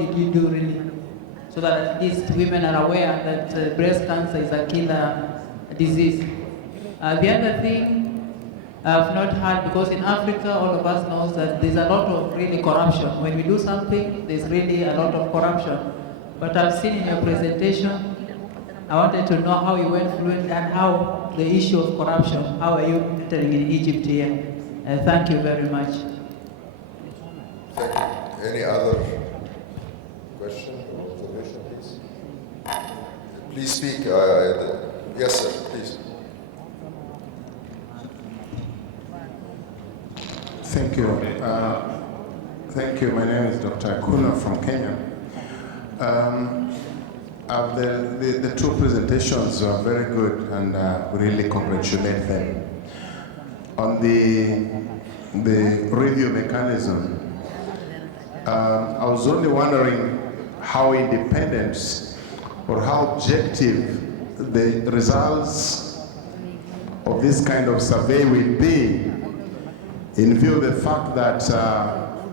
did you do really? So that at least women are aware that breast cancer is a killer disease. The other thing I've not heard, because in Africa all of us know that there's a lot of really corruption. When we do something, there's really a lot of corruption. But I've seen in your presentation, I wanted to know how you went through it and how the issue of corruption, how are you entering in Egypt here? Thank you very much. Thank you. Any other question or observation, please? Please speak. Yes, sir, please. Thank you. Thank you. My name is Dr. Kuna from Kenya. The two presentations are very good, and we really congratulate them. On the review mechanism, I was only wondering how independent or how objective the results of this kind of survey will be, in view of the fact that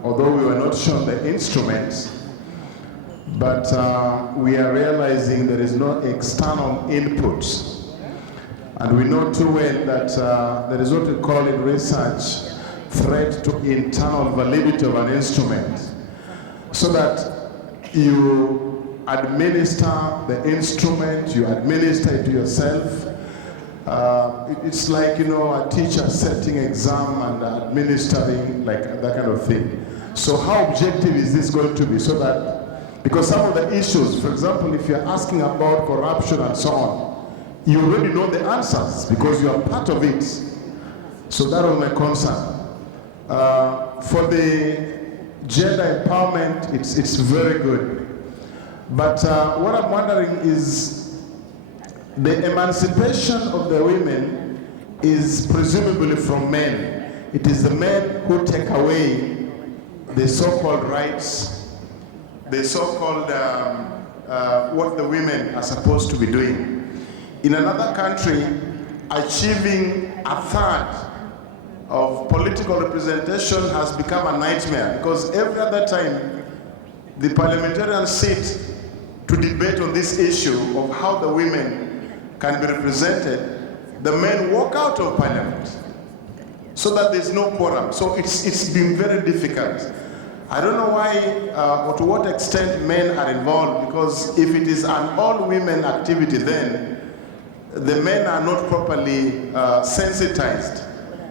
although we were not shown the instruments, but we are realizing there is no external input. And we know too well that there is what we call in research threat to internal validity of an instrument. So that you administer the instrument, you administer it to yourself. It's like, a teacher setting exam and administering, like that kind of thing. So how objective is this going to be? So that, because some of the issues, for example, if you're asking about corruption and so on, you already know the answers because you are part of it. So that was my concern. For the gender empowerment, it's very good. But what I'm wondering is, the emancipation of the women is presumably from men. It is the men who take away the so-called rights, the so-called what the women are supposed to be doing. In another country, achieving a third of political representation has become a nightmare, because every other time the parliamentarians sit to debate on this issue of how the women can be represented, the men walk out of parliament so that there's no quorum. So it's been very difficult. I don't know why or to what extent men are involved, because if it is an all-women activity, then the men are not properly sensitized,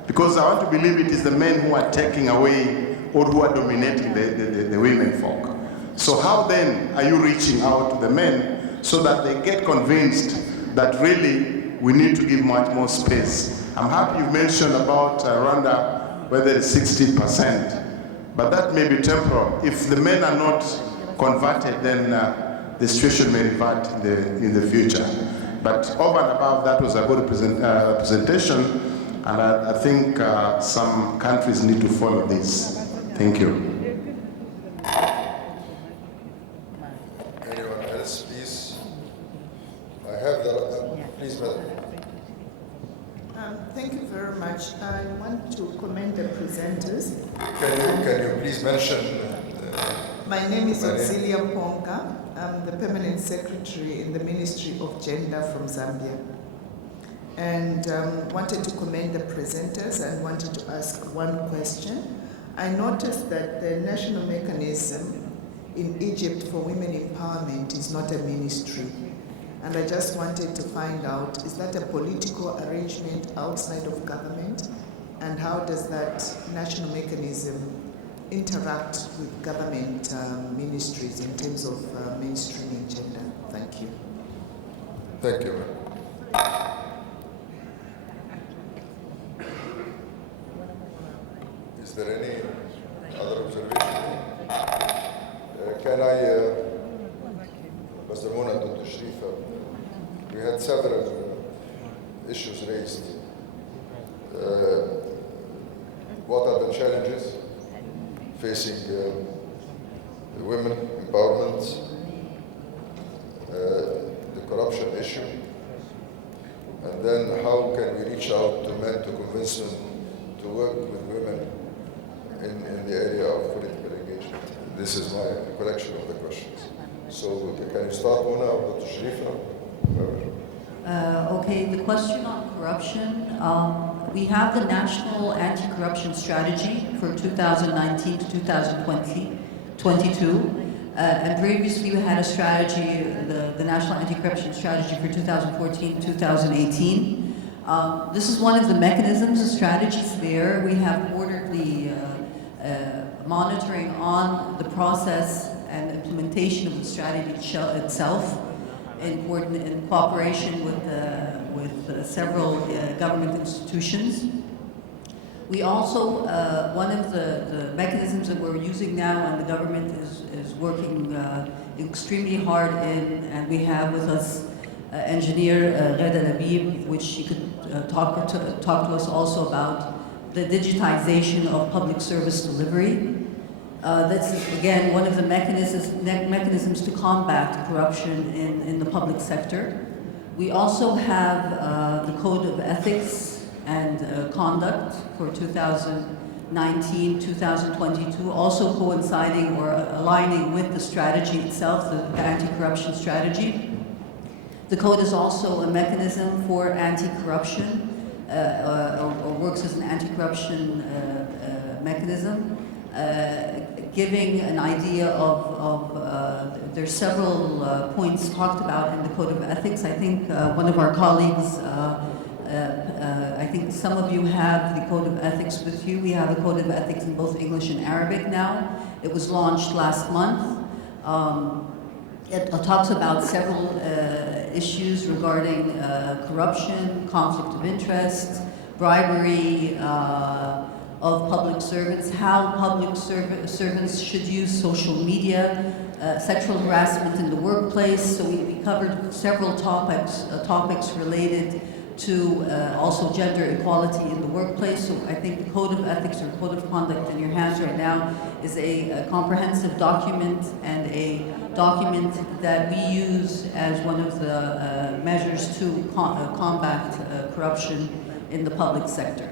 because I want to believe it is the men who are taking away or who are dominating the women folk. So how then are you reaching out to the men so that they get convinced that really we need to give much more space? I'm happy you mentioned about Rwanda, whether it's 60%, but that may be temporal. If the men are not converted, then the situation may revert in the future. But over and above, that was a good presentation, and I think some countries need to follow this. Thank you. Anyone else, please? I have please, madam. Thank you very much. I want to commend the presenters. Can you please mention? My name is Auxilia Ponga. I'm the Permanent Secretary in the Ministry of Gender from Zambia. And wanted to commend the presenters and wanted to ask one question. I noticed that the national mechanism in Egypt for women empowerment is not a ministry. And I just wanted to find out, is that a political arrangement outside of government? And how does that national mechanism interact with government ministries in terms of mainstreaming gender? Thank you. Thank you. Is there any other observation? Can I, Mr. Mona, Dr. Shrifa, we had several issues raised. What are the challenges facing the women empowerment, the corruption issue, and then how can we reach out to men to convince them to work with women in the area of political engagement? This is my collection of the questions. So can you start, Mona, or Dr. Sharifa? Okay, the question on corruption, we have the National Anti-Corruption Strategy for 2019 to 2022. And previously we had a strategy, the National Anti-Corruption Strategy for 2014-2018. This is one of the mechanisms and strategies there. We have ordered the monitoring on the process and implementation of the strategy itself in cooperation with several government institutions. We also, one of the mechanisms that we're using now, and the government is working extremely hard in, and we have with us engineer Ghada Labib, which she could talk to us also about the digitization of public service delivery. That's again one of the mechanisms to combat corruption in the public sector. We also have the Code of Ethics and Conduct for 2019-2022, also coinciding or aligning with the strategy itself, the anti-corruption strategy. The code is also a mechanism for anti-corruption, or works as an anti-corruption mechanism, giving an idea of there's several points talked about in the Code of Ethics. I think one of our colleagues, I think some of you have the Code of Ethics with you. We have the Code of Ethics in both English and Arabic now. It was launched last month. It talks about several issues regarding corruption, conflict of interest, bribery of public servants, how public servants should use social media, sexual harassment in the workplace. So we covered several topics related to also gender equality in the workplace. So I think the Code of Ethics or Code of Conduct in your hands right now is a comprehensive document and a document that we use as one of the measures to combat corruption in the public sector.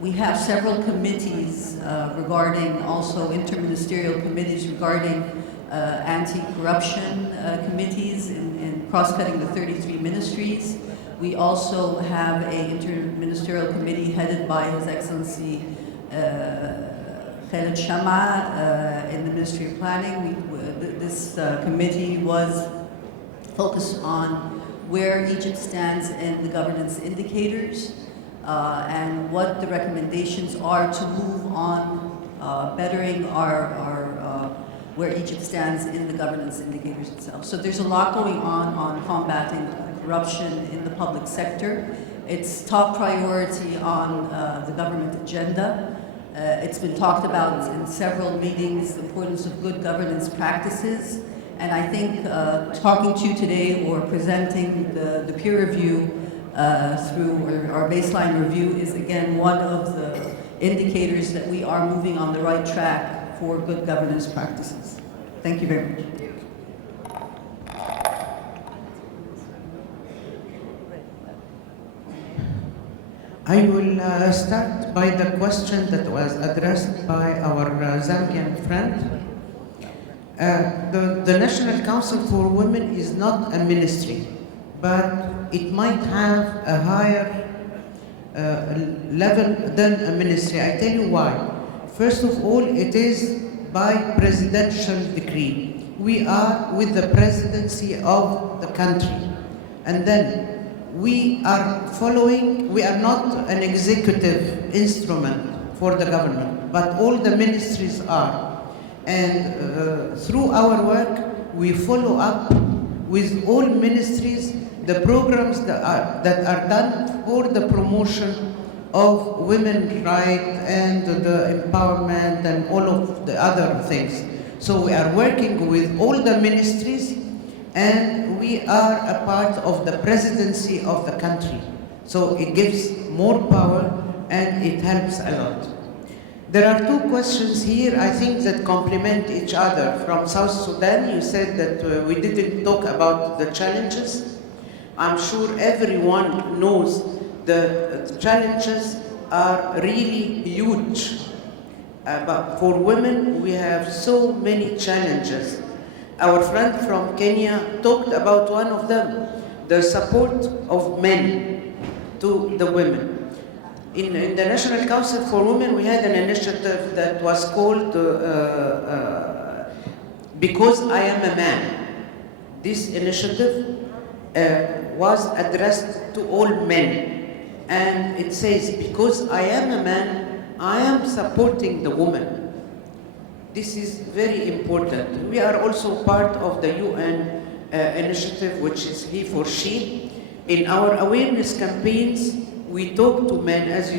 We have several committees regarding, also interministerial committees regarding anti-corruption committees in cross-cutting the 33 ministries. We also have an interministerial committee headed by His Excellency Khaled Shama in the Ministry of Planning. This committee was focused on where Egypt stands in the governance indicators and what the recommendations are to move on bettering where Egypt stands in the governance indicators itself. So there's a lot going on combating corruption in the public sector. It's top priority on the government agenda. It's been talked about in several meetings, the importance of good governance practices. And I think talking to you today or presenting the peer review through our baseline review is again one of the indicators that we are moving on the right track for good governance practices. Thank you very much. I will start by the question that was addressed by our Zambian friend. The National Council for Women is not a ministry, but it might have a higher level than a ministry. I tell you why. First of all, it is by presidential decree. We are with the presidency of the country. And then we are following, we are not an executive instrument for the government, but all the ministries are. And through our work, we follow up with all ministries the programs that are done for the promotion of women's rights and the empowerment and all of the other things. So we are working with all the ministries, and we are a part of the presidency of the country. So it gives more power and it helps a lot. There are two questions here, I think, that complement each other. From South Sudan, you said that we didn't talk about the challenges. I'm sure everyone knows the challenges are really huge. But for women, we have so many challenges. Our friend from Kenya talked about one of them, the support of men to the women. In the National Council for Women, we had an initiative that was called Because I Am a Man. This initiative was addressed to all men. And it says, because I am a man, I am supporting the woman. This is very important. We are also part of the UN initiative, which is He for She. In our awareness campaigns, we talk to men, as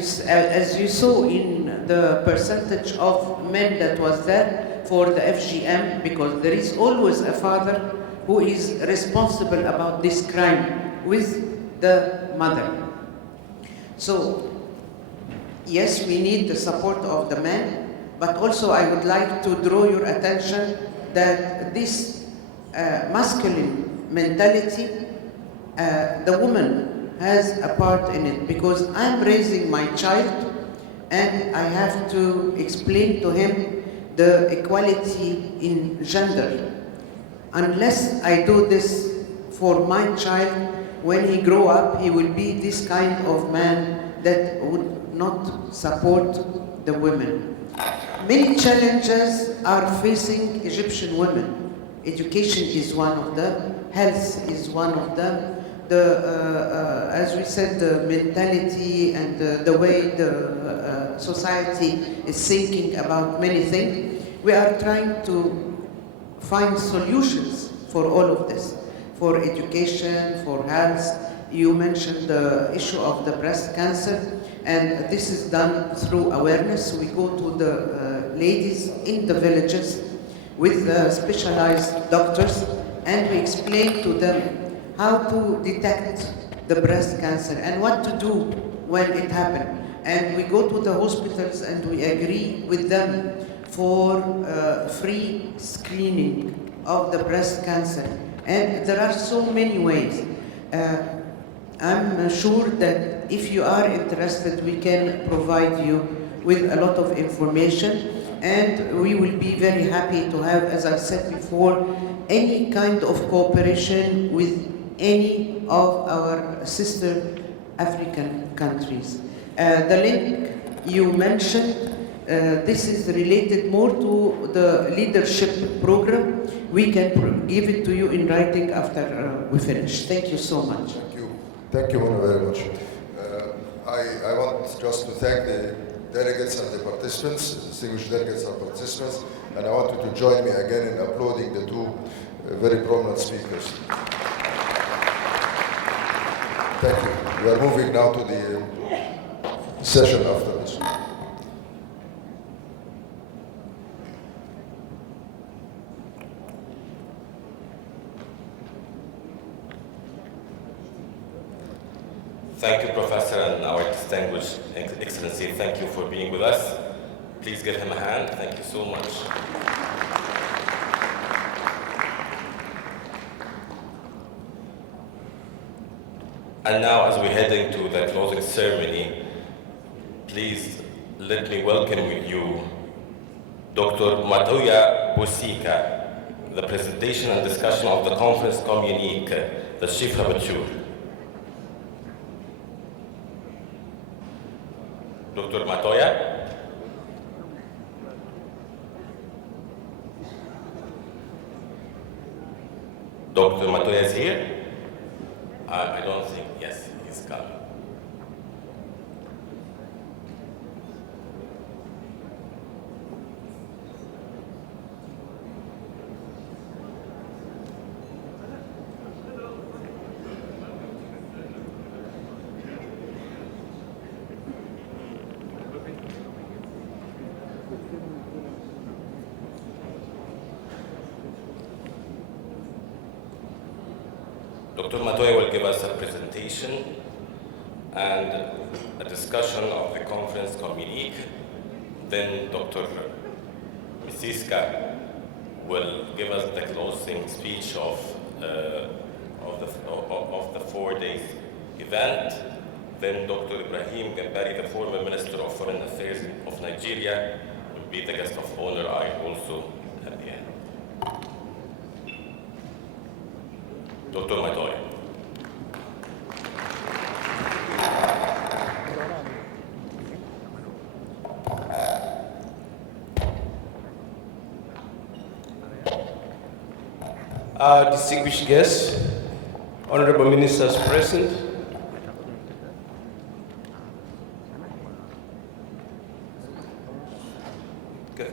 you saw in the percentage of men that was there for the FGM, because there is always a father who is responsible about this crime with the mother. So, yes, we need the support of the men, but also I would like to draw your attention that this masculine mentality, the woman has a part in it, because I'm raising my child and I have to explain to him the equality in gender. Unless I do this for my child, when he grow up, he will be this kind of man that would not support the women. Many challenges are facing Egyptian women. Education is one of them, health is one of them. As we said, the mentality and the way the society is thinking about many things. We are trying to find solutions for all of this, for education, for health. You mentioned the issue of the breast cancer, and this is done through awareness. We go to the ladies in the villages with specialized doctors, and we explain to them how to detect the breast cancer and what to do when it happens. And we go to the hospitals and we agree with them for free screening of the breast cancer. And there are so many ways. I'm sure that if you are interested, we can provide you with a lot of information, and we will be very happy to have, as I said before, any kind of cooperation with any of our sister African countries. The link you mentioned, this is related more to the leadership program. We can give it to you in writing after we finish. Thank you so much. Thank you. Thank you very much. I want just to thank the delegates and the participants, distinguished delegates and participants, and I want you to join me again in applauding the two very prominent speakers. Thank you. We are moving now to the session after this. Thank you, Professor, and our distinguished Excellency. Thank you for being with us. Please give him a hand. Thank you so much. And now, as we're heading to the closing ceremony, please let me welcome you Dr. Matoya Bosika, the presentation and discussion of the conference communique, the chief rapporteur. Dr. Matoya. Dr. Matoya is here? I don't think, yes, he's coming. Dr. Matoya will give us a presentation and a discussion of the conference communique. Then Dr. Misiska will give us the closing speech of the 4 days event. Then Dr. Ibrahim Gambari, the former Minister of Foreign Affairs of Nigeria, will be the guest of honor, I also at the end. Dr. Matoya. Distinguished guests, honorable ministers present, okay.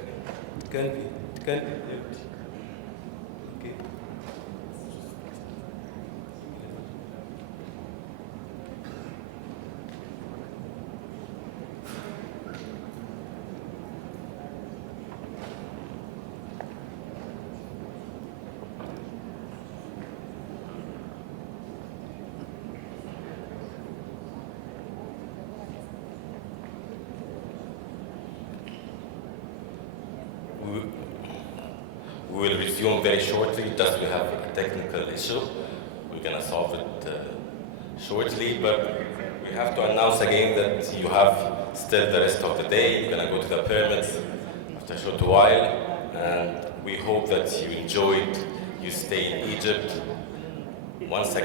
We will resume very shortly, just we have a technical issue. We're gonna solve it shortly, but we have to announce again that you have still the rest of the day. You're gonna go to the pyramids after a short while, and we hope that you enjoyed, you stay in Egypt. Once again,